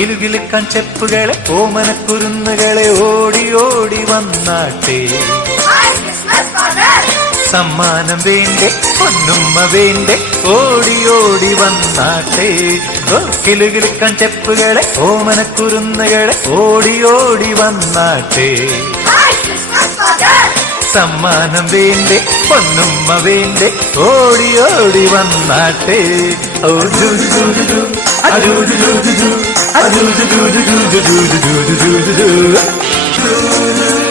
കിലുകിലുക്കാൻ ചെപ്പുകളെ ഓമനക്കുരുന്നുകളെ ഓടി ഓടി വന്നാട്ടെ. സമ്മാനം വേണ്ടേ പൊന്നുമ്മ വേണ്ടേ ഓടി ഓടി വന്നാട്ടെ. കിലുകിലുക്കാൻ ചെപ്പുകളെ ഓമനക്കുരുന്നുകളെ ഓടി ഓടി വന്നാട്ടെ. സമ്മാനം വേണ്ടേ പൊന്നുമ്മ വേണ്ടേ ഓടി ഓടി വന്നാട്ടെ. ഓ ദു ദു ദു ദു അദു ദു ദു ദു അദു ദു ദു ദു ദു ദു ദു ദു ദു ദു.